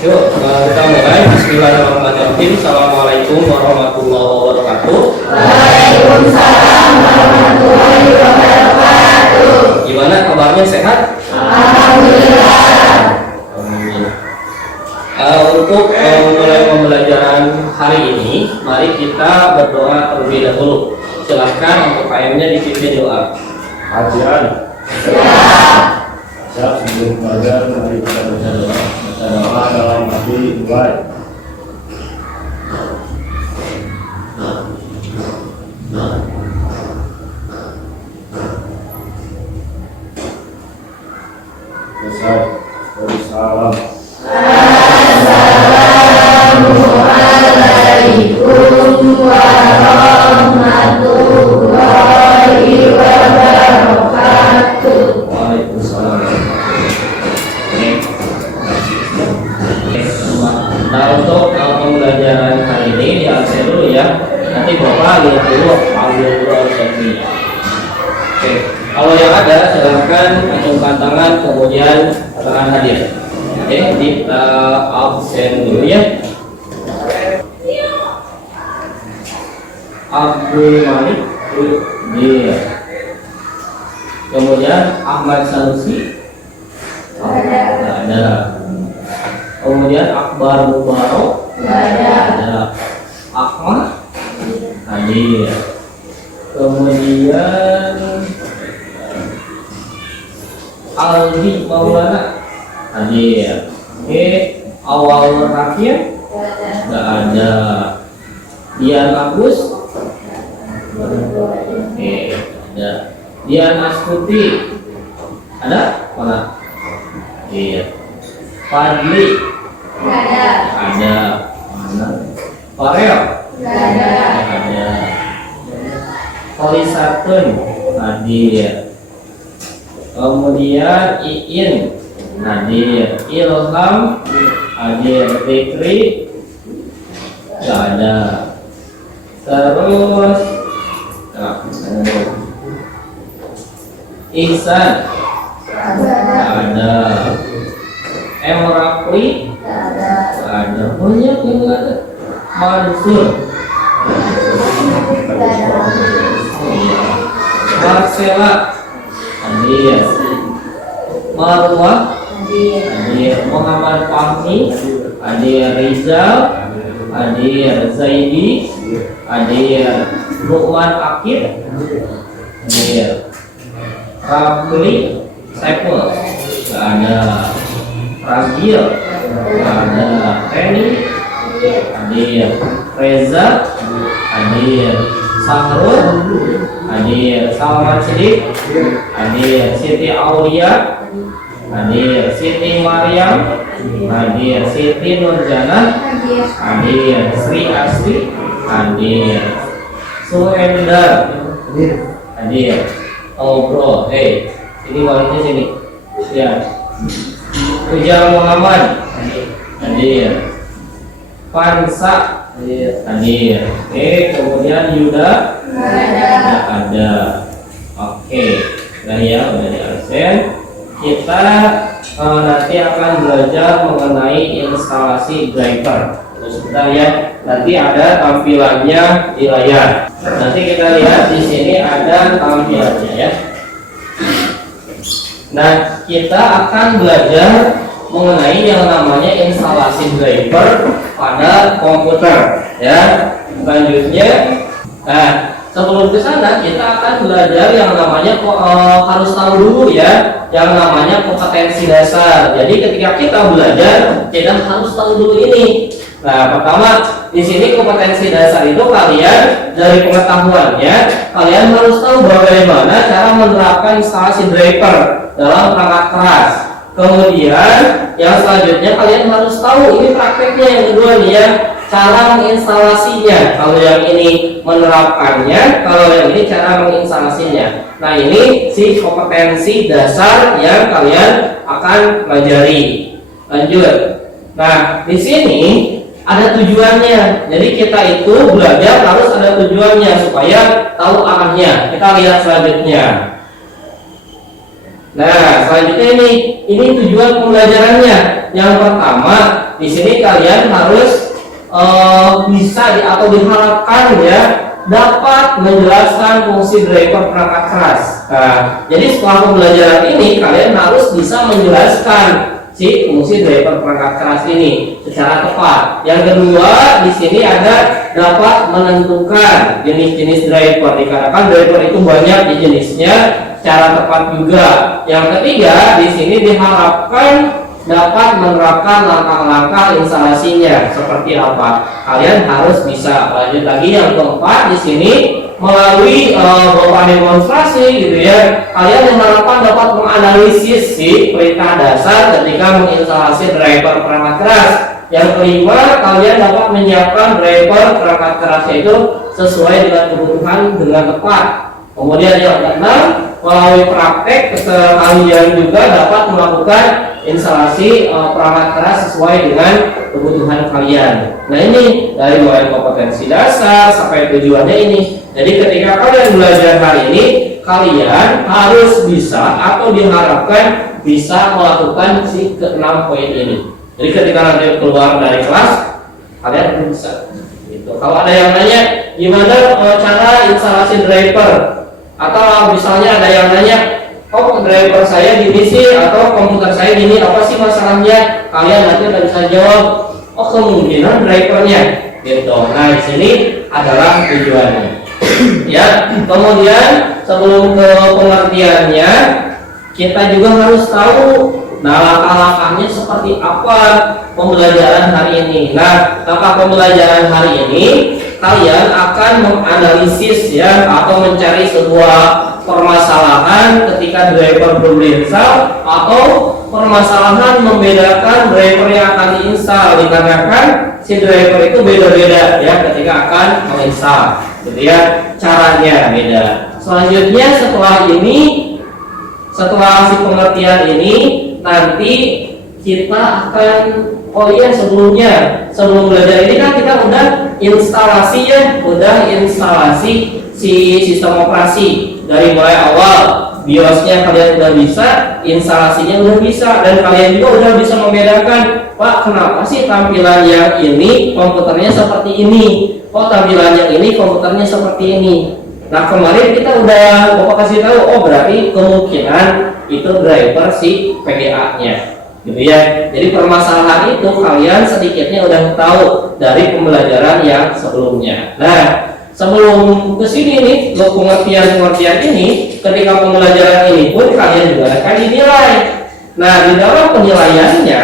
Yuk, kita mulai. Bismillahirrahmanirrahim. Assalamualaikum warahmatullahi wabarakatuh. Waalaikumsalam warahmatullahi wabarakatuh. Gimana kabarnya, sehat? Alhamdulillah. Untuk mulai pembelajaran hari ini, mari kita berdoa terlebih dahulu. Silahkan untuk PM-nya dipimpin doa. Kajian siap sebelum belajar, mari kita baca doa. Baca doa dalam hati mulai. Selesai. Salam. Assalamualaikum warahmatullahi wabarakatuh. Waalaikumsalam. Nah, untuk pembelajaran hari ini diakses dulu ya. Nanti Bapak lihat dulu panggil dulu absennya. Oke, kalau yang ada silahkan acungkan tangan kemudian katakan hadir. Oke, kita absen dulu ya. Abdul Malik, dia. Kemudian Ahmad Sanusi, ada. Kemudian Akbar Mubarok, ada. Ahmad, hadir. Kemudian Aldi Maulana, hadir. Oke, Awal Rakyat, nggak ada. Dian Agus, oke, ada. Dian Astuti, ada? Mana? Iya. Fadli, ada. Mana? Farel, ada. Polisatun, hadir. Kemudian Iin, hadir. Ilham, hadir. Fikri, nggak ada. Terus Ihsan, nggak ada. Emrafli, nggak ada. Banyak yang nggak ada. Mansur, Marcela, hadir. Marwah, hadir. Muhammad Fahmi, hadir. Rizal, hadir. Zaidi, hadir. Lukman Akid, hadir. Ramli Saiful, nggak ada. Ragil, nggak ada. Penny, hadir. Reza, hadir. Sahrul, hadir. Salman Sidik, hadir. Siti Aulia, hadir. Siti Maryam, hadir. Siti Nurjana, hadir. Sri Asri, hadir. Suendar, hadir. Oh bro, ini walinya sini. Ya. Ujang Muhammad, hadir. Pansa, hadir. Kemudian Yuda, nggak ada. Oke, udah ya, udah di absen. Kita nanti akan belajar mengenai instalasi driver. Sebentar ya, nanti ada tampilannya di layar. Nanti kita lihat di sini ada tampilannya ya. Nah, kita akan belajar mengenai yang namanya instalasi driver pada komputer ya. Selanjutnya, sebelum ke sana kita akan belajar yang namanya harus tahu dulu ya, yang namanya kompetensi dasar. Jadi ketika kita belajar, kita harus tahu dulu ini. Nah, pertama di sini kompetensi dasar itu kalian dari pengetahuannya, kalian harus tahu bagaimana cara menerapkan instalasi driver dalam perangkat keras. Kemudian yang selanjutnya kalian harus tahu ini prakteknya yang kedua nih ya, cara menginstalasinya. Kalau yang ini menerapkannya, kalau yang ini cara menginstalasinya. Nah, ini si kompetensi dasar yang kalian akan pelajari. Lanjut. Nah, di sini ada tujuannya. Jadi kita itu belajar harus ada tujuannya supaya tahu arahnya. Kita lihat selanjutnya. Nah, selanjutnya ini tujuan pembelajarannya. Yang pertama, di sini kalian harus bisa atau diharapkan ya dapat menjelaskan fungsi driver perangkat keras. Nah, jadi setelah pembelajaran ini kalian harus bisa menjelaskan si fungsi driver perangkat keras ini secara tepat. Yang kedua, di sini ada dapat menentukan jenis-jenis driver. Dikarenakan driver itu banyak jenisnya, secara tepat juga. Yang ketiga, di sini diharapkan dapat menerapkan langkah-langkah instalasinya seperti apa. Kalian harus bisa. Lanjut lagi yang keempat, di sini melalui beberapa demonstrasi gitu ya, kalian diharapkan dapat menganalisis si perintah dasar ketika menginstalasi driver perangkat keras. Yang kelima, kalian dapat menyiapkan driver perangkat keras itu sesuai dengan kebutuhan dengan tepat. Kemudian yang keenam, melalui praktek kalian juga dapat melakukan instalasi perangkat keras sesuai dengan kebutuhan kalian. Nah, ini dari mulai kompetensi dasar sampai tujuannya ini. Jadi ketika kalian belajar hari ini, kalian harus bisa atau diharapkan bisa melakukan si keenam poin ini. Jadi ketika nanti keluar dari kelas, kalian bisa. Gitu. Kalau ada yang nanya gimana cara instalasi driver, atau misalnya ada yang nanya, oh driver saya gini sih, atau komputer saya gini, apa sih masalahnya? Kalian nanti udah bisa jawab, oh kemungkinan drivernya, gitu. Nah di sini adalah tujuannya. Ya, kemudian sebelum ke pengertiannya, kita juga harus tahu, nah langkah-langkahnya seperti apa pembelajaran hari ini. Nah, langkah pembelajaran hari ini, kalian akan menganalisis ya atau mencari sebuah permasalahan ketika driver belum diinstal, atau permasalahan membedakan driver yang akan diinstal dikarenakan si driver itu beda-beda ya ketika akan menginstal, gitu ya, caranya beda. Selanjutnya setelah si pengertian ini, nanti kita akan sebelum belajar ini kan kita udah instalasi si sistem operasi dari mulai awal. BIOSnya kalian udah bisa, instalasinya udah bisa, dan kalian juga udah bisa membedakan, Pak, kenapa sih tampilan yang ini komputernya seperti ini, oh tampilan yang ini komputernya seperti ini. Nah kemarin kita udah Bapak kasih tahu, oh berarti kemungkinan itu driver si PGA-nya, gitu ya. Jadi permasalahan itu kalian sedikitnya udah tahu dari pembelajaran yang sebelumnya. Nah sebelum kesini nih, pengertian ini, ketika pembelajaran ini pun kalian juga akan dinilai. Nah di dalam penilaiannya,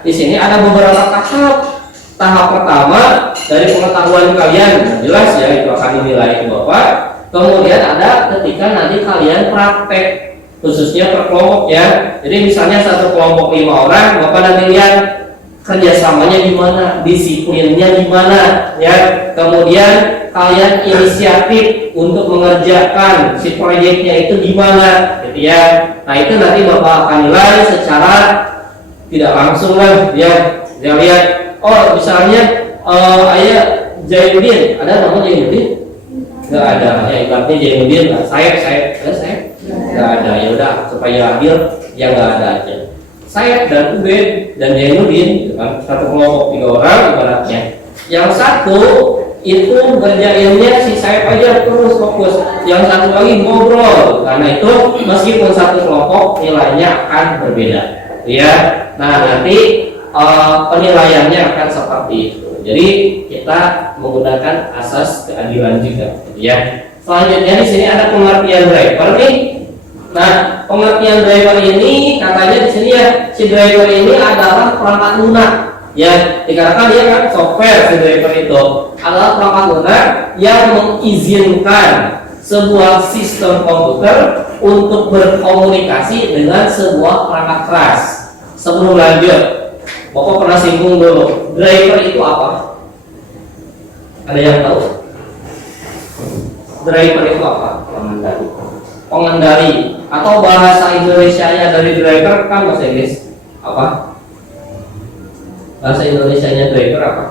di sini ada beberapa tahap. Tahap pertama dari pengetahuan kalian, jelas ya itu akan dinilai Bapak. Kemudian ada ketika nanti kalian praktek, khususnya per kelompok ya. Jadi misalnya satu kelompok 5 orang, Bapak nanti lihat kerjasamanya gimana, disiplinnya gimana ya. Kemudian kalian inisiatif untuk mengerjakan si proyeknya itu gimana, gitu ya. Nah itu nanti Bapak akan nilai secara tidak langsung lah ya. Dia lihat, oh misalnya ayah Jainuddin, ada nama Jainuddin? Nggak ada, ya ibaratnya Jainuddin lah, saya nggak ada, ya udah supaya adil ya nggak ada aja. Saya dan Ubed dan Jainuddin, gitu kan, satu kelompok 3 orang ibaratnya. Yang satu itu ngerjainnya si saya aja terus fokus, yang satu lagi ngobrol. Karena itu meskipun satu kelompok nilainya akan berbeda, ya. Nah nanti penilaiannya akan seperti itu. Jadi kita menggunakan asas keadilan juga, ya. Selanjutnya di sini ada pengertian driver nih. Nah, pengertian driver ini katanya di sini ya, si driver ini adalah perangkat lunak, ya. Dikarenakan dia kan software, si driver itu adalah perangkat lunak yang mengizinkan sebuah sistem komputer untuk berkomunikasi dengan sebuah perangkat keras. Sebelum lanjut, Bapak pernah singgung dulu, driver itu apa? Ada yang tahu? Driver itu apa? Pengendali. Atau bahasa Indonesianya dari driver kan bahasa Inggris apa? Bahasa Indonesianya driver apa?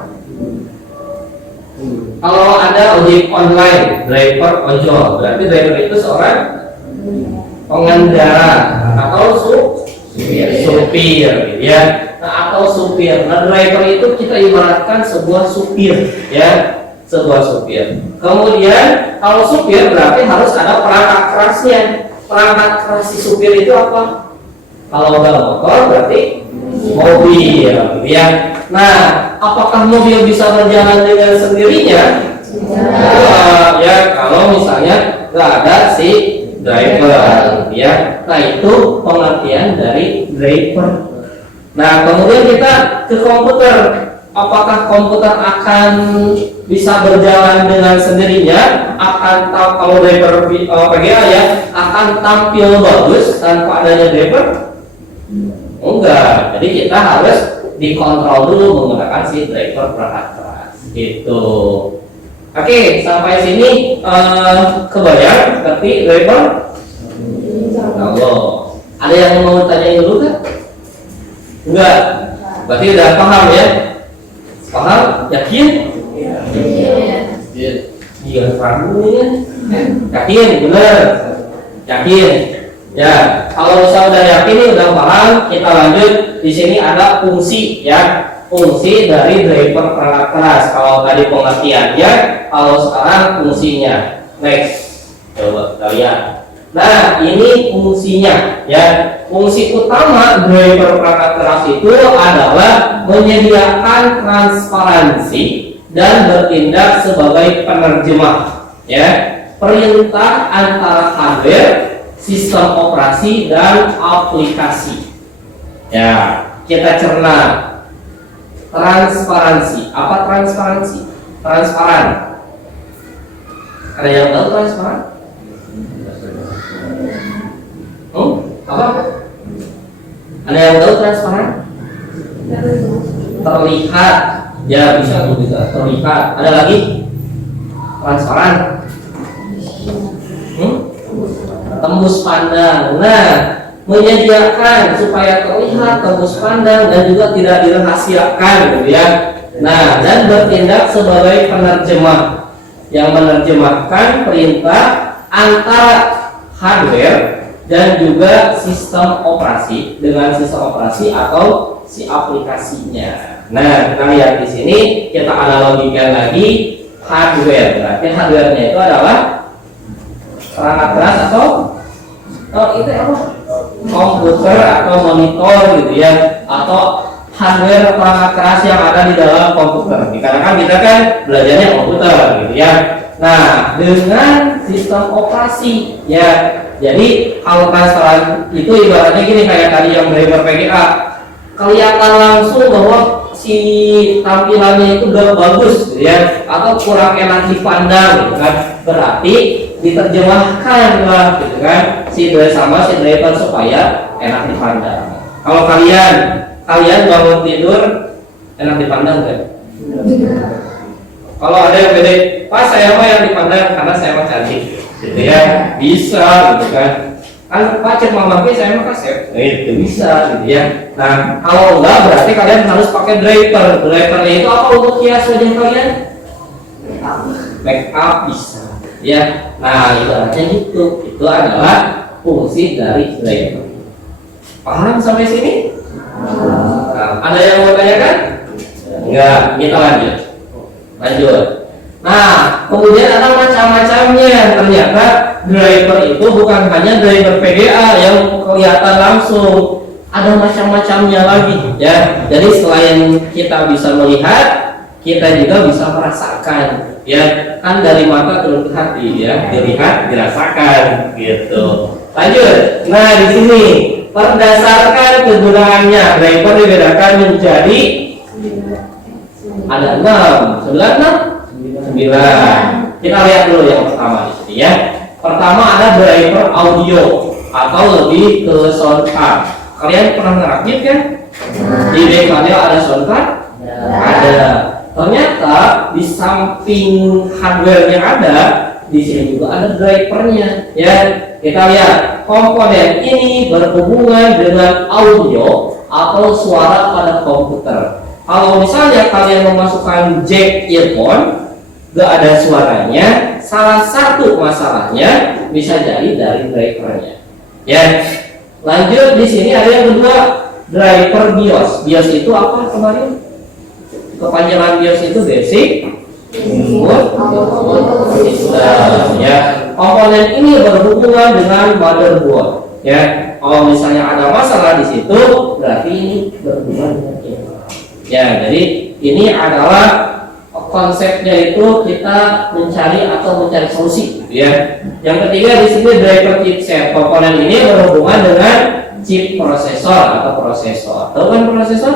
Kalau ada ojek online, driver ojol, berarti driver itu seorang pengendara atau supir, gitu ya. Nah, atau supir. Nah, driver itu kita ibaratkan sebuah supir, ya, sebuah supir. Kemudian kalau supir berarti harus ada perangkat kerasnya. Perangkat keras si supir itu apa? Kalau udah motor berarti mobil, ya. Nah, apakah mobil bisa berjalan dengan sendirinya? Ya, kalau misalnya nggak ada si driver, ya. Nah, itu pengertian dari driver. Nah, kemudian kita ke komputer. Apakah komputer akan bisa berjalan dengan sendirinya? Akan kalau driver PGA ya, akan tampil bagus tanpa adanya driver? Enggak. Jadi kita harus dikontrol dulu menggunakan si driver perangkat keras. Gitu. Oke, sampai sini kebayang ngerti driver? Allah. Ada yang mau tanyain dulu kan? Enggak. Berarti udah paham ya? Paham? Yakin? Iya, paham ya. Yakin, benar. Yakin. Ya, kalau misalnya udah yakin nih, udah paham, kita lanjut. Di sini ada fungsi ya. Fungsi dari driver perangkat keras. Kalau tadi pengertiannya, kalau sekarang fungsinya. Next, coba kita lihat. Nah, ini fungsinya ya. Fungsi utama driver perangkat keras itu adalah menyediakan transparansi dan bertindak sebagai penerjemah ya. Perintah antara hardware, sistem operasi dan aplikasi. Ya, kita cerna. Transparansi. Apa transparansi? Transparan. Ada yang tahu transparan? Apa? Ada yang tahu transparan? Terlihat. Ya, bisa terlihat. Ada lagi? Transparan. Tembus pandang. Nah, menyediakan supaya terlihat, tembus pandang, dan juga tidak dirahasiakan, gitu ya. Nah, dan bertindak sebagai penerjemah yang menerjemahkan perintah antara hardware dan juga sistem operasi dengan sistem operasi atau si aplikasinya. Nah, kita lihat di sini, kita analogikan lagi hardware. Berarti hardware-nya itu adalah perangkat keras atau itu apa? Komputer atau monitor gitu ya, atau hardware perangkat keras yang ada di dalam komputer. Karena kan kita kan belajarnya komputer gitu ya. Nah, dengan sistem operasi ya. Jadi kalau transparan itu ibaratnya gini, kayak tadi yang driver PGA, kelihatan langsung bahwa si tampilannya itu udah bagus gitu ya, atau kurang enak dipandang gitu kan. Berarti diterjemahkan lah gitu kan si driver supaya enak dipandang. Kalau kalian bangun tidur enak dipandang kan? Kalau ada yang beda, Pak saya mah yang dipandang karena saya mah cantik gitu ya, bisa gitu kan. Kan Pak cek mama saya mah kasep, itu bisa gitu ya. Nah, kalau enggak berarti kalian harus pakai driver. Drivernya itu apa untuk hias wajah kalian? Make up bisa ya. Nah, ibaratnya gitu. Itu adalah fungsi dari driver. Paham sampai sini? Nah, ada yang mau tanyakan? Enggak, kita lanjut. Nah, kemudian ada macam-macamnya. Ternyata driver itu bukan hanya driver PGA yang kelihatan langsung, ada macam-macamnya lagi ya. Jadi selain kita bisa melihat, kita juga bisa merasakan ya. Kan dari mata turun ke hati ya, dilihat, dirasakan gitu. Lanjut. Nah, di sini berdasarkan kegunaannya driver dibedakan menjadi ada 6, 9. Kita lihat dulu yang pertama di sini ya. Pertama ada driver audio atau lebih ke sound card. Kalian pernah ngerakit kan? Di back panel ada sound card? Ada. Ternyata di samping hardware yang ada, di sini juga ada drivernya ya. Kita lihat komponen ini berhubungan dengan audio atau suara pada komputer. Kalau misalnya kalian memasukkan jack earphone, gak ada suaranya, salah satu masalahnya bisa jadi dari drivernya. Ya, lanjut di sini ada yang kedua, driver BIOS. BIOS itu apa kemarin? Kepanjangan BIOS itu basic input system, ya. Komponen ini berhubungan dengan motherboard, ya. Kalau misalnya ada masalah di situ, berarti ini berhubungan dengan ini. Ya, jadi ini adalah konsepnya itu kita mencari atau mencari solusi, gitu ya. Yang ketiga di sini driver chipset. Komponen ini berhubungan dengan chip prosesor atau prosesor. Tahu kan prosesor?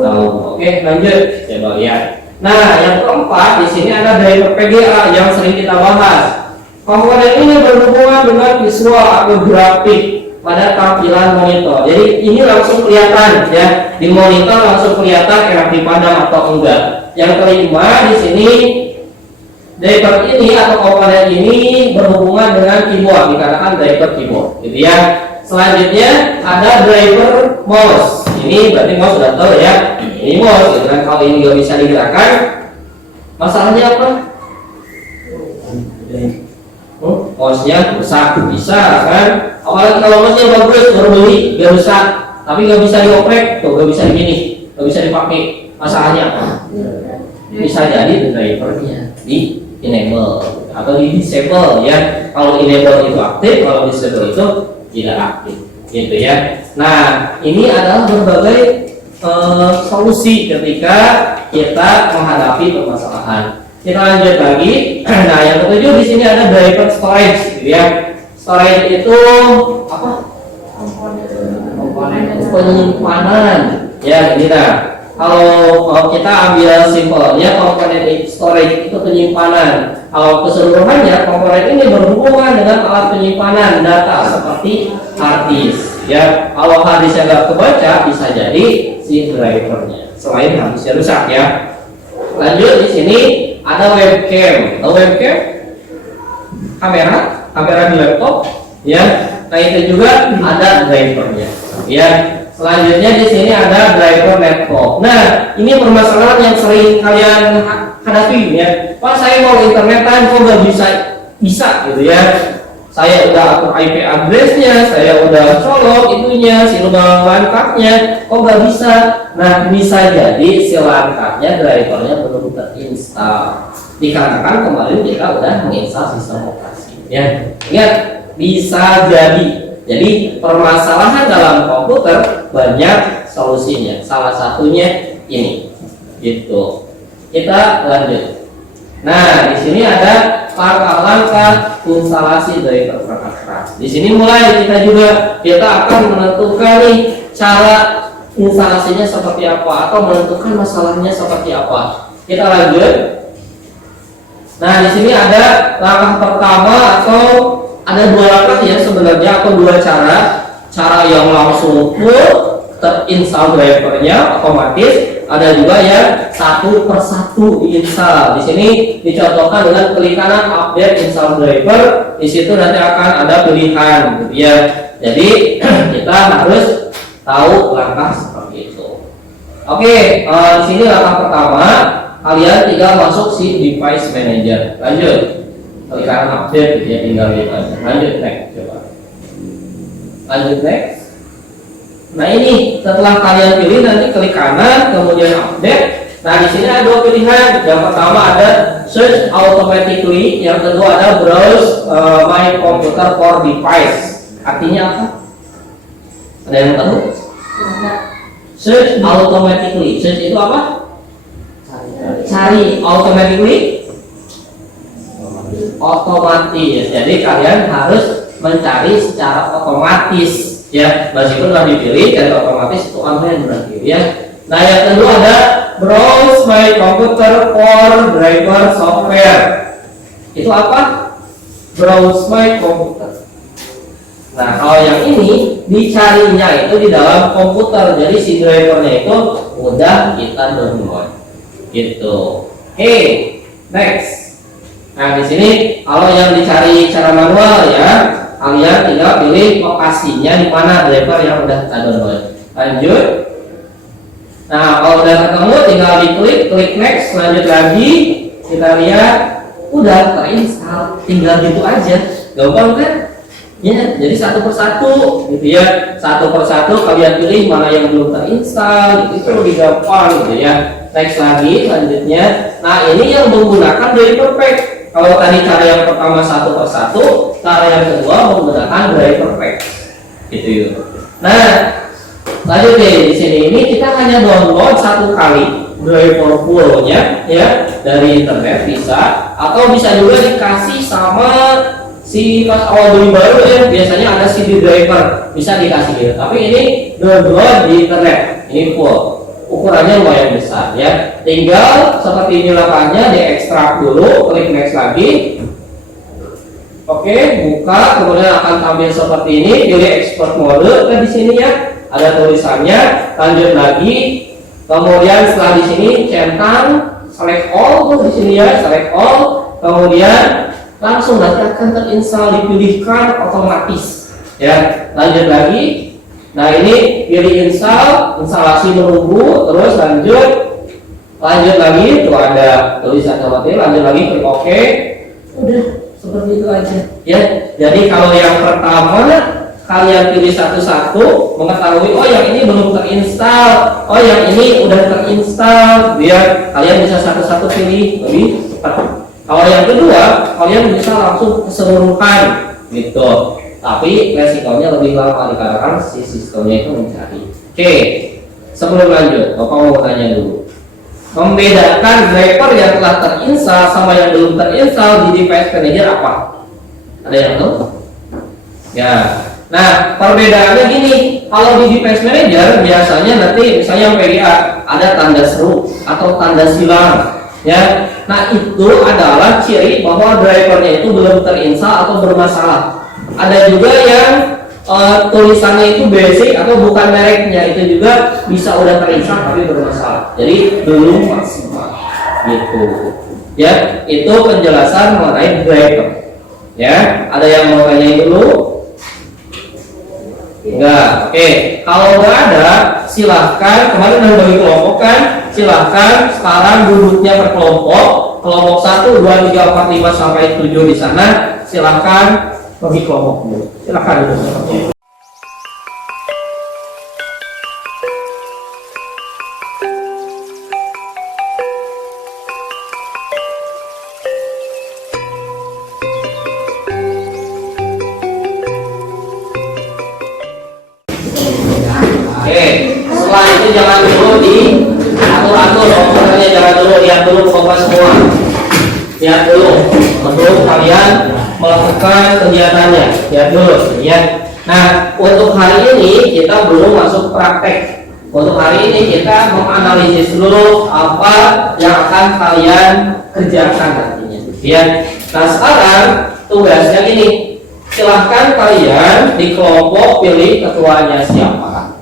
Tahu. Oke, lanjut. Coba lihat. Nah, yang keempat di sini ada driver PGA yang sering kita bahas. Komponen ini berhubungan dengan visual atau grafik pada tampilan monitor. Jadi ini langsung kelihatan, ya, di monitor langsung kelihatan enak dipandang atau enggak. Yang kelima di sini driver ini atau komponen ini berhubungan dengan keyboard, dikatakan driver keyboard, gitu ya. Selanjutnya ada driver mouse. Ini berarti mouse sudah tahu ya. Ini mouse, gitu kan. Kalau ini nggak bisa digerakkan, masalahnya apa? Mouse-nya rusak, bisa kan? Apalagi kalau mouse-nya bagus, baru beli, nggak rusak, tapi nggak bisa dioprek, tuh nggak bisa begini, nggak bisa dipakai. Masalahnya apa? Bisa jadi drivernya di enable atau di disable, ya. Kalau enable itu aktif, kalau disable itu tidak aktif, gitu ya. Nah, ini adalah berbagai solusi ketika kita menghadapi permasalahan. Kita lanjut lagi. Nah, yang ketujuh di sini ada driver storage, gitu ya. Storage itu apa? Penyimpanan, ya, gitu. Kalau kita ambil simpelnya, komponen storage itu penyimpanan. Kalau keseluruhannya, komponen ini berhubungan dengan alat penyimpanan data seperti hard disk, ya. Kalau hard disknya nggak kebaca, bisa jadi si drivernya. Selain hard disknya rusak, ya. Lanjut di sini ada webcam. Tahu webcam? Kamera di laptop, ya. Nah, itu juga ada drivernya, ya. Selanjutnya di sini ada driver network. Nah, ini permasalahan yang sering kalian hadapi, ya. Pak, saya mau internetan kok nggak bisa gitu ya. Saya udah atur IP addressnya, saya udah colok itunya, si lubang LAN-cardnya, kok nggak bisa. Nah, bisa jadi si LAN-cardnya drivernya belum terinstall. Dikarenakan kemarin kita udah menginstal sistem operasi, ya. Ingat, bisa jadi. Jadi permasalahan dalam komputer banyak solusinya. Salah satunya ini, gitu. Kita lanjut. Nah, di sini ada langkah-langkah instalasi driver perangkat keras. Di sini mulai kita akan menentukan nih cara instalasinya seperti apa atau menentukan masalahnya seperti apa. Kita lanjut. Nah, di sini ada langkah pertama atau ada dua langkah ya sebenarnya atau dua cara yang langsung full terinstall drivernya otomatis, ada juga yang satu persatu diinstal. Di sini dicontohkan dengan klik kanan update install driver. Di situ nanti akan ada pilihan, gitu ya. Jadi kita harus tahu langkah seperti itu. Oke, di sini langkah pertama kalian tinggal masuk si device manager. Lanjut. Klik kanan update, ya, tinggal lihat. Lanjut next, coba. Lanjut next. Nah, ini setelah kalian pilih nanti klik kanan, kemudian update. Nah, di sini ada dua pilihan. Yang pertama ada search automatically, yang kedua ada browse my computer for device. Artinya apa? Ada yang tahu? Search automatically. Search itu apa? Cari. Automatically otomatis. Jadi kalian harus mencari secara otomatis, ya. Meskipun sudah dipilih dan otomatis itu online berarti, ya. Nah, yang kedua ada browse my computer for driver software. Itu apa? Browse my computer. Nah, kalau yang ini dicarinya itu di dalam komputer. Jadi si drivernya itu udah kita download. Gitu. Oke, next. Nah, di sini kalau yang dicari secara manual, ya, kalian tinggal pilih lokasinya di mana driver yang udah kita download. Lanjut. Nah, kalau udah ketemu tinggal klik next, lanjut lagi. Kita lihat udah terinstall, tinggal gitu aja. Gampang kan? Ya, jadi satu persatu gitu ya, satu persatu kalian pilih mana yang belum terinstall, gitu. Itu lebih gampang gitu ya. Next lagi selanjutnya, nah ini yang menggunakan driver pack. Kalau tadi cara yang pertama satu persatu, cara yang kedua menggunakan driver pack, gitu ya. Nah, lanjut deh di sini ini kita hanya download satu kali driver fullnya ya dari internet bisa, atau bisa juga dikasih sama si pas awal beli baru ya, biasanya ada CD driver bisa dikasih gitu. Tapi ini download di internet, ini full, ukurannya lumayan besar ya. Tinggal seperti ini lapannya diekstrak dulu, klik next lagi. Oke, buka, kemudian akan tampil seperti ini. Pilih export mode kan di sini ya, ada tulisannya. Lanjut lagi, kemudian setelah di sini centang select all tuh di sini ya, select all, kemudian langsung nanti akan terinstall, dipilihkan otomatis ya. Lanjut lagi, nah ini pilih install, instalasi menunggu, terus lanjut lagi tuh ada tulisan otomatis, lanjut lagi klik OK, udah seperti itu aja ya. Jadi kalau yang pertama kalian pilih satu-satu, mengetahui oh yang ini belum terinstall, oh yang ini udah terinstall, biar kalian bisa satu-satu pilih lebih cepat. Kalau yang kedua, kalian bisa langsung keseluruhan gitu. Tapi resikonya lebih lama dikarenakan si sistemnya itu mencari. Oke, sebelum lanjut, Bapak mau tanya dulu. Membedakan driver yang telah terinstall sama yang belum terinstall di device manager apa? Ada yang tahu? Ya. Nah, perbedaannya gini. Kalau di device manager biasanya nanti misalnya yang PDA ada tanda seru atau tanda silang. Ya, nah itu adalah ciri bahwa drivernya itu belum terinstall atau bermasalah. Ada juga yang tulisannya itu basic atau bukan mereknya, itu juga bisa udah terinstall tapi bermasalah. Jadi belum maksimal, gitu. Ya, itu penjelasan mengenai driver. Ya, ada yang mau tanya dulu? Enggak. Oke, kalau nggak ada, silahkan. Kemarin udah bagi kelompok kan? Silahkan sekarang duduknya per kelompok. Kelompok 1, 2, 3, 4, 5 sampai 7 di sana. Silahkan bagi kelompok dulu. Silahkan duduk. Setelah itu jangan dulu di atur-atur komputernya, jangan dulu, lihat dulu kompas semua, lihat dulu sebelum kalian melakukan kegiatannya, lihat dulu ya. Nah, untuk hari ini kita belum masuk praktek. Untuk hari ini kita menganalisis dulu apa yang akan kalian kerjakan nantinya ya. Nah, sekarang tugasnya gini, silahkan kalian di kelompok pilih ketuanya siapa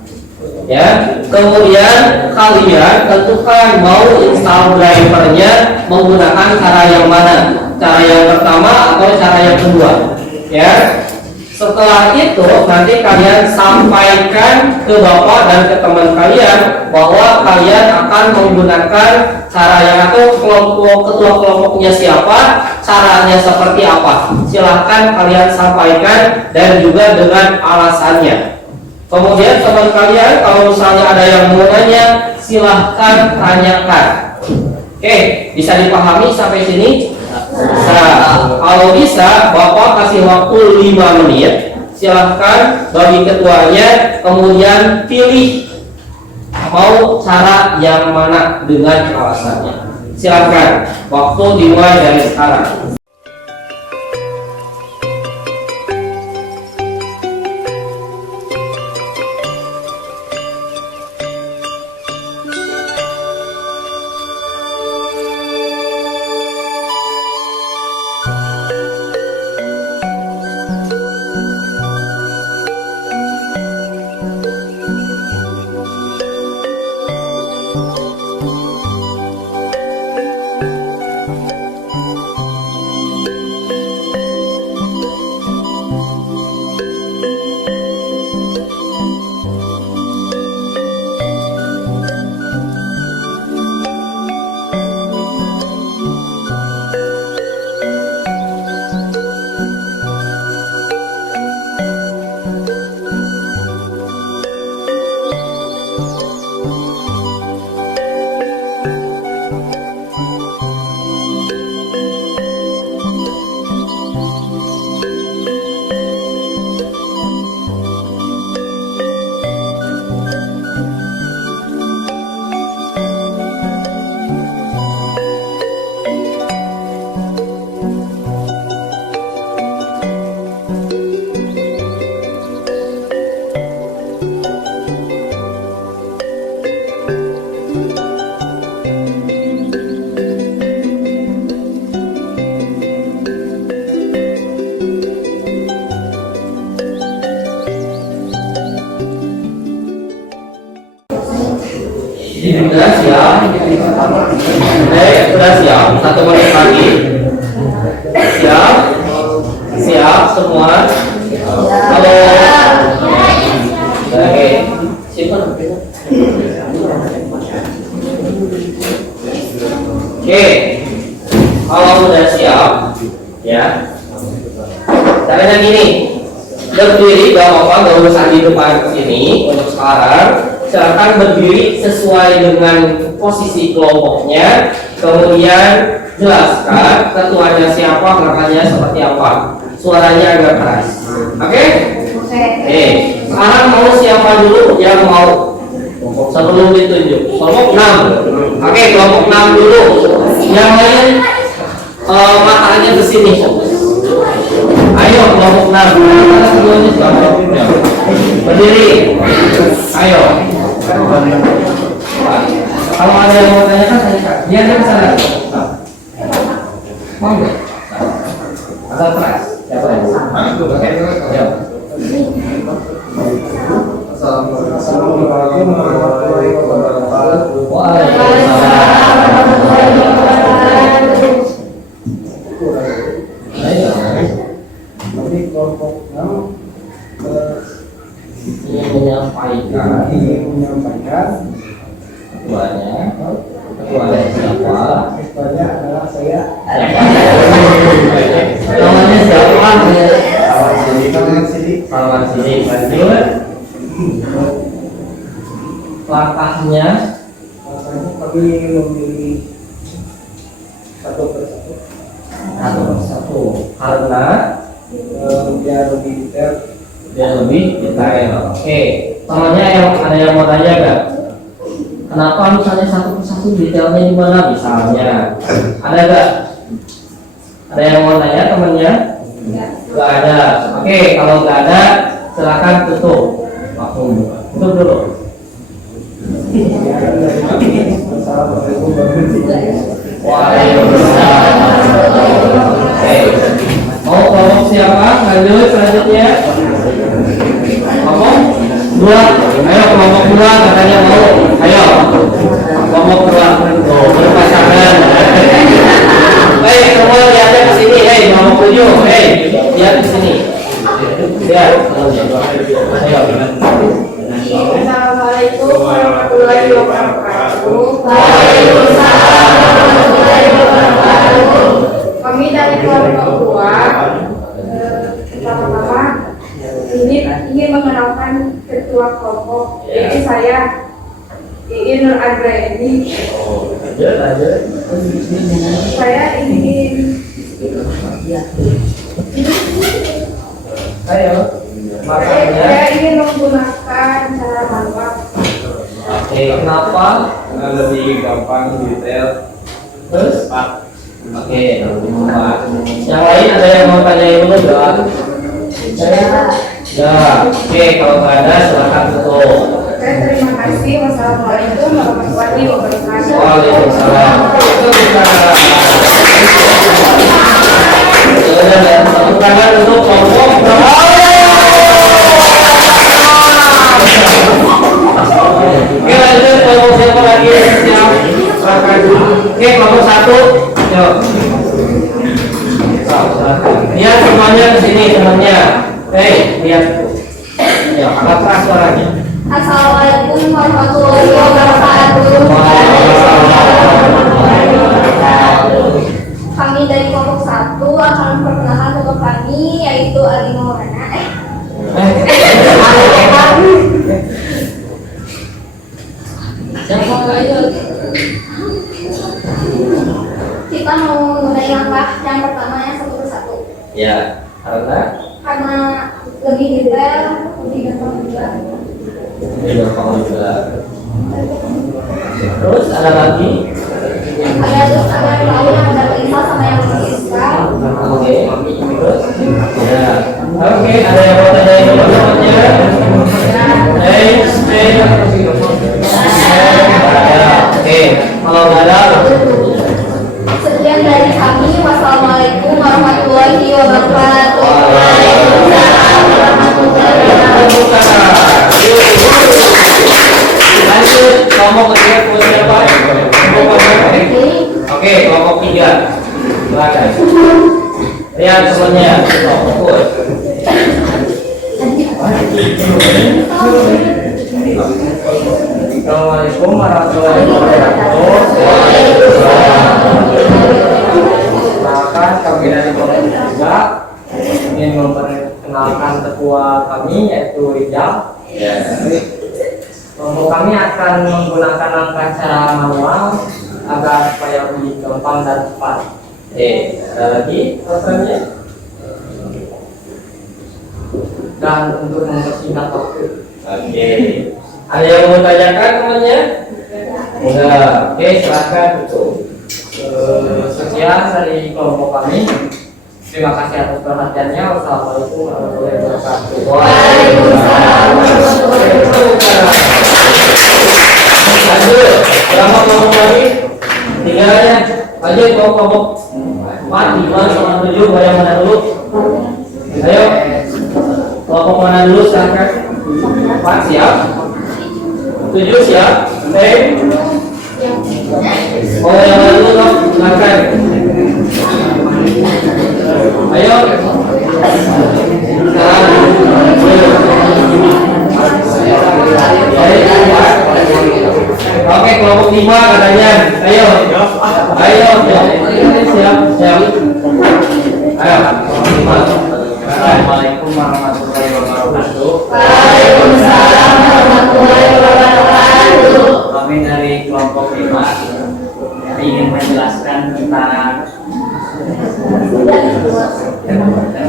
ya, kemudian kalian tentukan mau install drivernya menggunakan cara yang mana, cara yang pertama atau cara yang kedua ya. Setelah itu nanti kalian sampaikan ke bapak dan ke teman kalian bahwa kalian akan menggunakan cara yang atau ketua kelompoknya siapa, caranya seperti apa. Silahkan kalian sampaikan dan juga dengan alasannya. Kemudian teman kalian kalau misalnya ada yang mau nanya, silahkan tanyakan. Oke, bisa dipahami sampai sini? Nah, kalau bisa Bapak kasih waktu 5 menit. Silahkan bagi ketuanya, kemudian pilih mau cara yang mana dengan alasannya. Silahkan, waktu dimulai dari sekarang. sudah siap? 1 menit lagi. Siap? Siap semua? Halo. Oke. Simpan. Oke. Kalau sudah siap, ya. Caranya gini. Berdiri, gak apa-apa, gak usah di depan sini. Untuk sekarang, silakan berdiri sesuai dengan posisi kelompoknya. Kemudian jelaskan ketuanya siapa, gerakannya seperti apa. Suaranya agak keras. Oke? Oke. Sekarang mau siapa dulu yang mau? Sebelum ditunjuk. Kelompok 6. Oke, kelompok 6 dulu. Yang lain matanya ke sini. Ayo kelompok 6. Berdiri. Ayo. Kalau ada yang mau tanyakan, tanyakan. Dia ke sana. Mau nggak? Asal keras. Siapa yang? Ayo. Assalamualaikum warahmatullahi wabarakatuh. Waalaikumsalam. Kami kelompok 6 ingin menyampaikan ketuanya siapa? ketuanya adalah saya. Namanya siapa? Tangan sini. Salman sini. Lanjut. Langkahnya Rasanya kami memilih satu persatu satu persatu karena biar lebih detail. lebih detail. Oke, temannya ada yang mau tanya gak? Kenapa misalnya satu persatu detailnya di mana? Misalnya ada gak? Ada yang mau tanya temannya? Gak ada. Oke, kalau gak ada silakan tutup. Tutup dulu. Assalamualaikum warahmatullahi wabarakatuh. Waalaikumsalam. Oke, mau kelompok siapa? Lanjut selanjutnya. Kelompok 2. Ayo kelompok 2 katanya mau. Ayo. Kelompok 2. Tuh, berpasangan. Hei, semua lihatnya ke sini. Hei, kelompok 7. Hei, lihat ke sini. Lihat. Ayo. Assalamualaikum warahmatullahi wabarakatuh. Waalaikumsalam warahmatullahi wabarakatuh. Kami dari kelompok 2 pertama-tama ingin mengenalkan ketua kelompok, yaitu saya Iin Nur Agraini. Saya ingin Ayo. Makanya. saya ingin menggunakan cara manual. Oke, kenapa? Lebih gampang detail. Terus? Oke, lupa. Yang lain ada yang mau tanya dulu gak? Ya, oke, kalau nggak ada silakan tutup. Oke, terima kasih. Wassalamualaikum warahmatullahi wabarakatuh. Waalaikumsalam. Satu tangan untuk kelompok. Oke, lanjut kelompok siapa lagi? Siap. Oke, kelompok 1. Yuk. Lihat semuanya ke sini temannya. Hei, lihat. Ya, angkat keras suaranya. Assalamualaikum warahmatullahi wabarakatuh. Kami dari kelompok 1 akan memperkenalkan ketua kami, yaitu Alina Maulana. Kita mau mulai langkah yang pertama yang satu persatu. Ya, Karena lebih detail, lebih gampang juga. Terus ada lagi? Ada tahu yang ada tulisan sama yang tuliskan. Oke. Terus? Ya. Oke, ada yang mau tanya dulu namanya? Hey, stay. Ya, oke. Kalau nggak ada, Sekian dari kami. Wassalamualaikum warahmatullahi wabarakatuh. Waalaikumsalam warahmatullahi wabarakatuh. lanjut, ngomong ke dia buat siapa? Ini Oke, kelompok 3. Silakan. Lihat semuanya. Fokus. Assalamualaikum warahmatullahi wabarakatuh. Perkenalkan, kami dari kelompok 3 ingin memperkenalkan ketua kami yaitu Rijal. Kelompok kami akan menggunakan langkah cara manual agar supaya lebih gampang dan cepat. Ada lagi pesannya? Dan untuk mempersingkat waktu. Oke. Ada yang mau tanyakan temannya? Enggak. Oke, silakan tutup. Sekian dari kelompok kami. Terima kasih atas perhatiannya. Wassalamualaikum warahmatullahi wabarakatuh. Waalaikumsalam warahmatullahi wabarakatuh. Lanjut. Berapa kelompok lagi? 3 ya. Lanjut kelompok 4, 5, sama 7. Yang mana dulu? Ayo. Kelompok mana dulu silakan? 4 siap. 7 siap. Oh yang mana dulu dong? Silakan. Ayo. Oke, kelompok 5 katanya. Ayo. Ayo. Siap. Ayo. Assalamualaikum warahmatullahi wabarakatuh. Waalaikumsalam warahmatullahi wabarakatuh. Kami dari kelompok 5 ingin menjelaskan tentang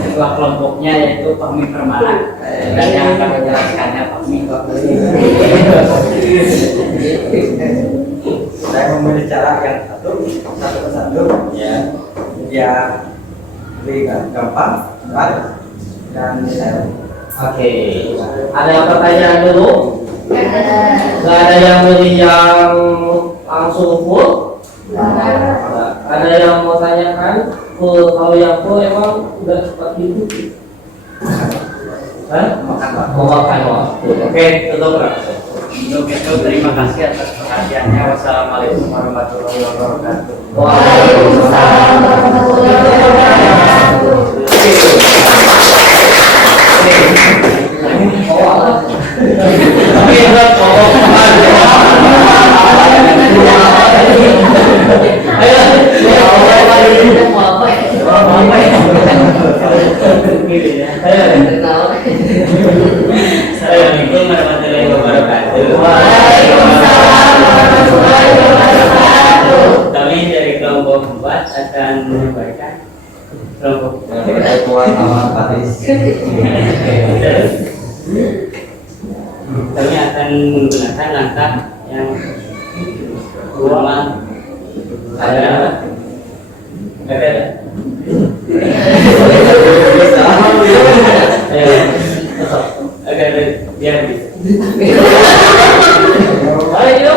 ketua kelompoknya yaitu Fahmi Permana, dan yang akan menjelaskannya Fahmi. Saya memilih cara yang satu persatu ya lebih gampang dan Oke. Ada pertanyaan dulu? Nggak ada yang milih yang langsung full? Ada yang mau tanyakan? Full, kalau yang full emang udah cepat gitu? Hah? Mau makan waktu. Oke, tutup. untuk itu terima kasih atas perhatiannya. Wassalamualaikum warahmatullahi wabarakatuh. Waalaikumsalam warahmatullahi wabarakatuh. Oke, buat kelompok Assalamualaikum warahmatullahi wabarakatuh. Waalaikumsalam warahmatullahi wabarakatuh. Kami dari kelompok 4 akan menyampaikan kelompok kami akan menggunakan langkah yang dua agar biar Ayo.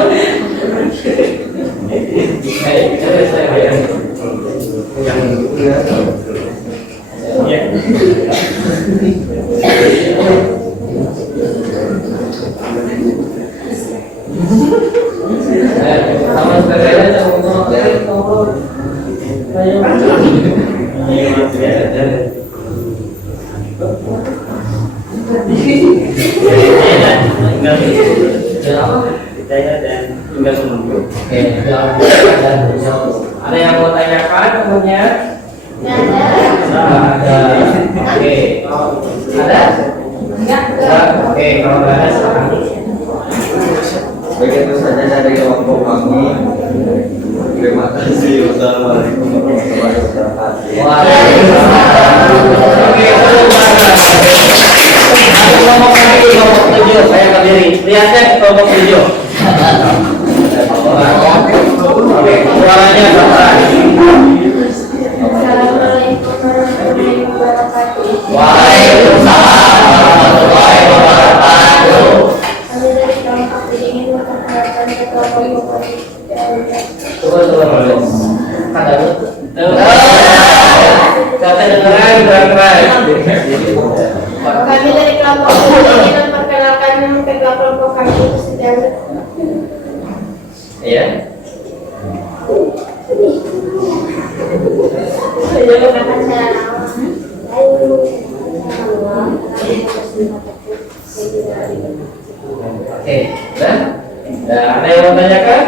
Sama sekali aja ngomong. Ayo. dan tinggal menunggu. Oke, ada yang mau tanyakan temennya? Ada. Oke. Ada? Oke, kalau nggak ada silakan. Begitu saja dari kelompok kami. Terima kasih. Wassalamualaikum warahmatullahi wabarakatuh. Waalaikumsalam. Oke, kelompok lagi, kelompok 7. Saya berdiri. Lihat deh kelompok 7. Oke, suaranya sampai. Assalamualaikum warahmatullahi wabarakatuh. Waalaikumsalam warahmatullahi wabarakatuh. Kami dari kelompok ingin memperkenalkan ketua kelompok Coba. Ada kata dengeran keren. Kami dari kelompok ingin memperkenalkan ketua kelompok kami itu sedang Iya. Akan saya Oke, dan ada yang mau tanyakan?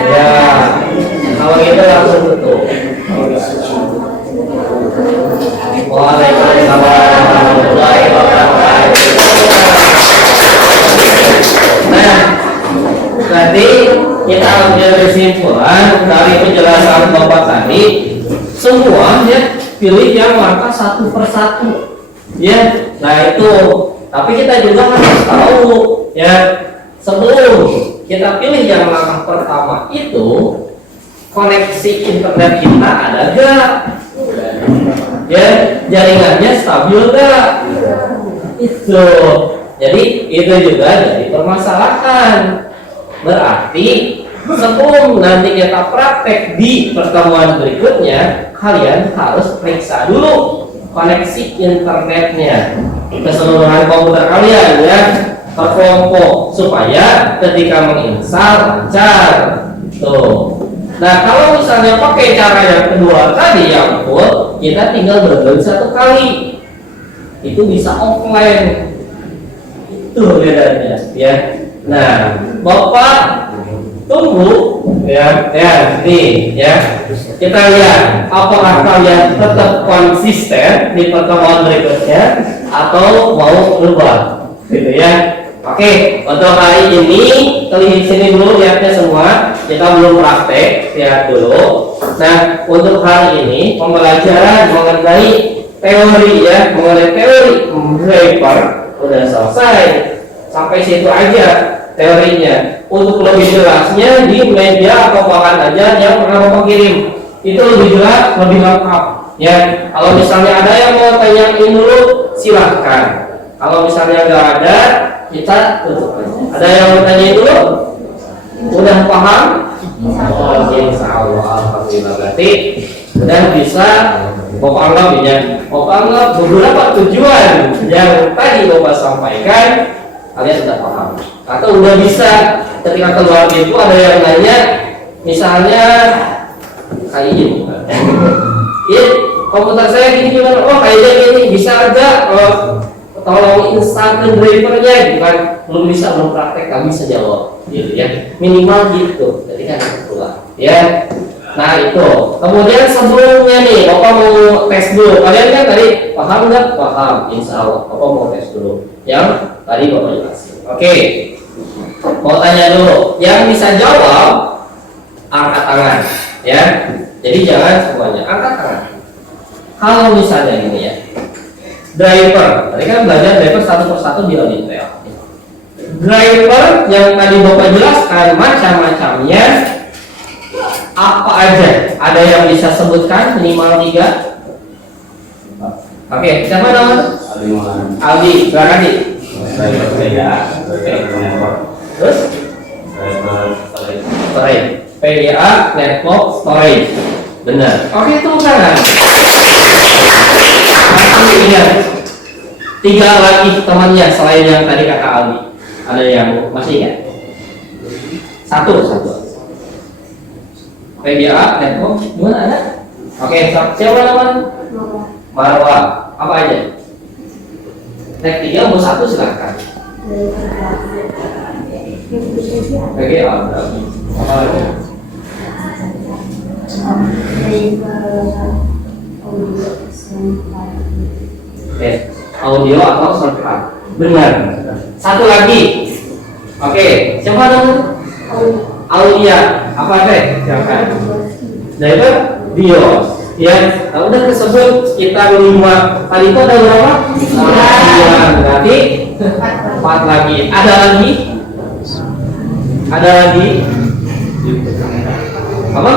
Ya, kalau gitu langsung tutup. Waalaikumsalam warahmatullahi wabarakatuh. Nah, tadi kita ambil kesimpulan dari penjelasan Bapak tadi, semua ya pilih yang langkah satu persatu. Ya, nah itu. Tapi kita juga harus tahu ya, sebelum kita pilih yang langkah pertama itu koneksi internet kita ada gak? Ya, jaringannya stabil gak? Itu. Jadi itu juga jadi permasalahan. Berarti sebelum nanti kita praktek di pertemuan berikutnya, kalian harus periksa dulu koneksi internetnya keseluruhan komputer kalian ya, per kelompok, supaya ketika menginstal lancar. Tuh. Nah, kalau misalnya pakai cara yang kedua tadi yang full, kita tinggal berdownload satu kali. Itu bisa offline. Itu bedanya ya. Nah, Bapak tunggu ya, nih ya. Kita lihat apakah kalian tetap konsisten di pertemuan berikutnya atau mau berubah, gitu ya. Oke, untuk hari ini kalian sini dulu lihatnya semua. Kita belum praktek, lihat dulu. Nah, untuk hari ini pembelajaran mengenai teori ya, mengenai teori driver udah selesai. Sampai situ aja teorinya. Untuk lebih jelasnya di media atau bahan aja yang pernah Bapak kirim. Itu lebih jelas, lebih lengkap ya. Kalau misalnya ada yang mau tanyain dulu, silahkan. Kalau misalnya nggak ada, kita tutup aja. Ada yang mau tanyain dulu? Udah paham? Oh, insya Allah, alhamdulillah. Berarti udah bisa Bapak anggap ya. Bapak anggap beberapa tujuan yang tadi Bapak sampaikan kalian sudah paham atau udah bisa. Ketika keluar itu ada yang nanya, misalnya kayak gini, ya komputer saya gini gimana? Oh kayaknya gini, bisa aja tolong install drivernya, bukan belum bisa, belum praktek, kami bisa jawab gitu ya, minimal gitu ketika keluar ya. Nah itu kemudian sebelumnya nih Bapak mau tes dulu, kalian kan tadi paham nggak? Paham, insya Allah Bapak mau tes dulu yang tadi Bapak jelasin. Oke, mau tanya dulu, yang bisa jawab angkat tangan ya. Jadi jangan semuanya, angkat tangan. Kalau misalnya ini ya, driver, tadi kan belajar driver satu persatu di detail. Driver yang tadi Bapak jelaskan macam-macamnya apa aja? Ada yang bisa sebutkan minimal 3? Oke, siapa namanya? Aldi, silakan Aldi. Terus? Storage. PDA network storage. Benar. Oke, itu kan. Masih ingat 3 lagi temannya selain yang tadi kata Aldi. Ada yang masih ingat? Satu. PDA network gimana ada? Oke, siapa namanya? Marwa. Apa aja? Nek 3 mau 1 silakan. PDA apa aja? Audio atau soundcard. Benar. Satu lagi. Oke, siapa namanya? Aulia. Apa teh? Silakan. Driver BIOS. Ya, udah tersebut sekitar 5. Tadi itu ada berapa? 9. Berarti 4 lagi. Ada lagi? Apa?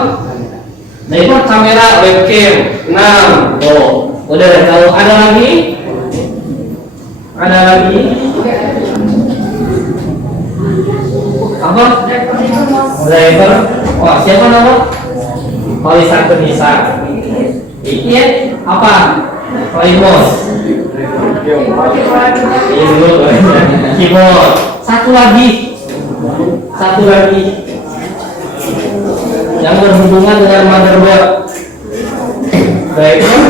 Driver kamera webcam 6. Oh, udah tahu. Ada lagi? Apa? Driver. Oh, siapa nama? Polisan Penisa. Iya, apa? Playmos. Keyboard. Satu lagi. Yang berhubungan dengan motherboard. driver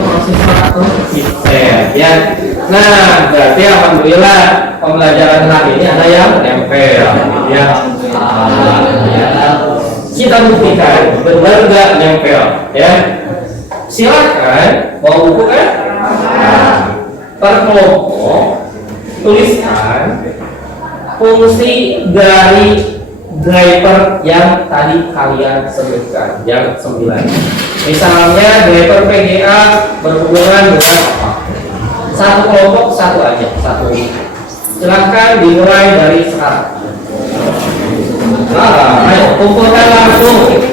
prosesor atau chipset ya. Nah, berarti alhamdulillah pembelajaran hari ini ada yang nempel ya. Kita buktikan benar nggak nempel ya. Silakan bawa buku kan. Per kelompok tuliskan fungsi dari driver yang tadi kalian sebutkan yang 9. Misalnya driver PGA berhubungan dengan apa? Satu kelompok satu aja, satu. Silahkan dimulai dari sekarang. Ayo kumpulkan langsung.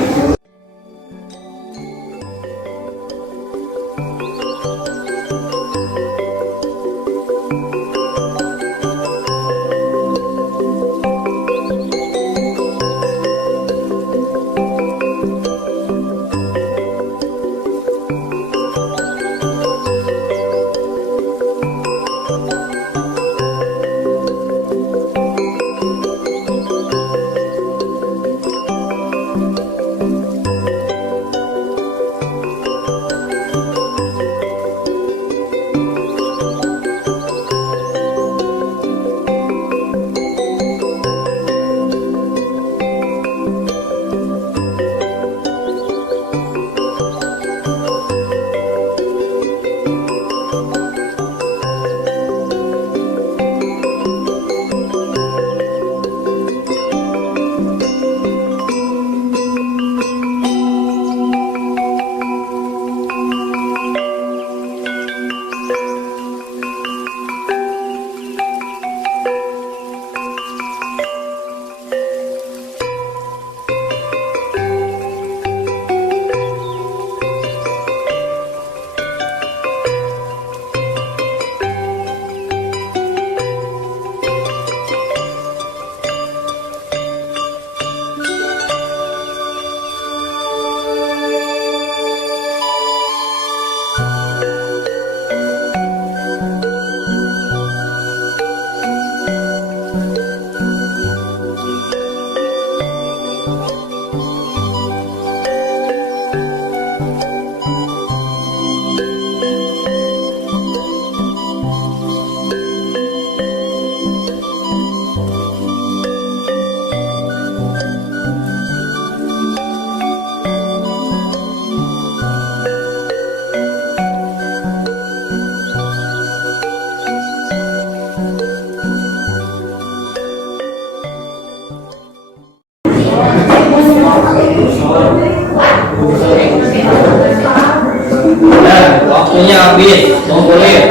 Dan waktunya habis, kumpulin.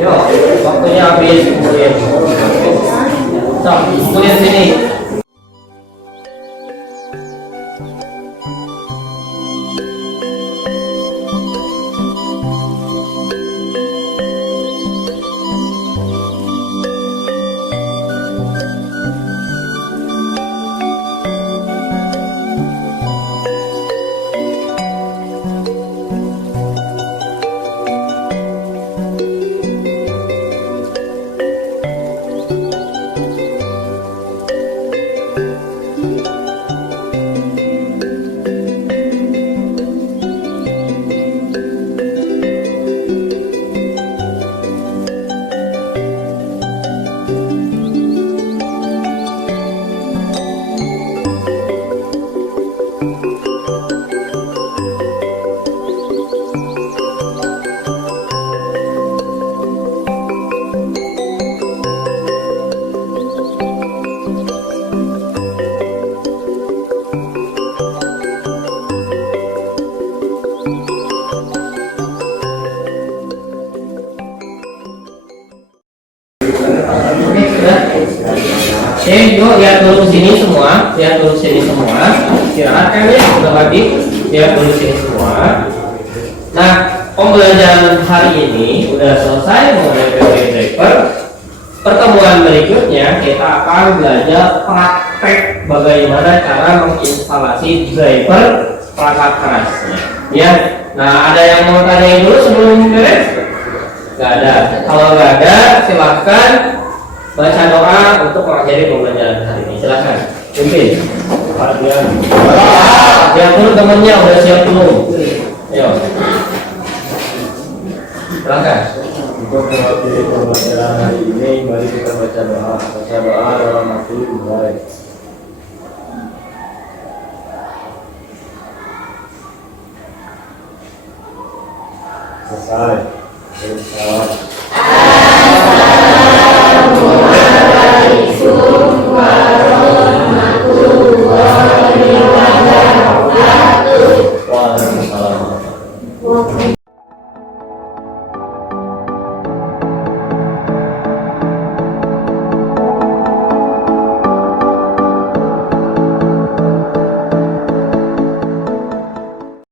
Yuk, waktunya habis, kumpulin. Stop, kumpulin sini. Oke, yuk lihat dulu sini semua, lihat dulu sini semua. Istirahat kan ya, sudah habis. Lihat dulu sini semua. Nah, pembelajaran hari ini udah selesai mengenai POD driver. Pertemuan berikutnya kita akan belajar praktek bagaimana cara menginstalasi driver perangkat kerasnya. Ya, nah ada yang mau tanya dulu sebelum beres? Gak ada. Kalau gak ada, silahkan baca doa untuk mengakhiri pembelajaran hari ini. Silakan. Pimpin. Yang dulu temennya udah siap belum? Ayo. Silahkan. Untuk mewakili pembelajaran hari ini, mari kita baca doa. Baca doa dalam hati mulai. Selesai. Salam.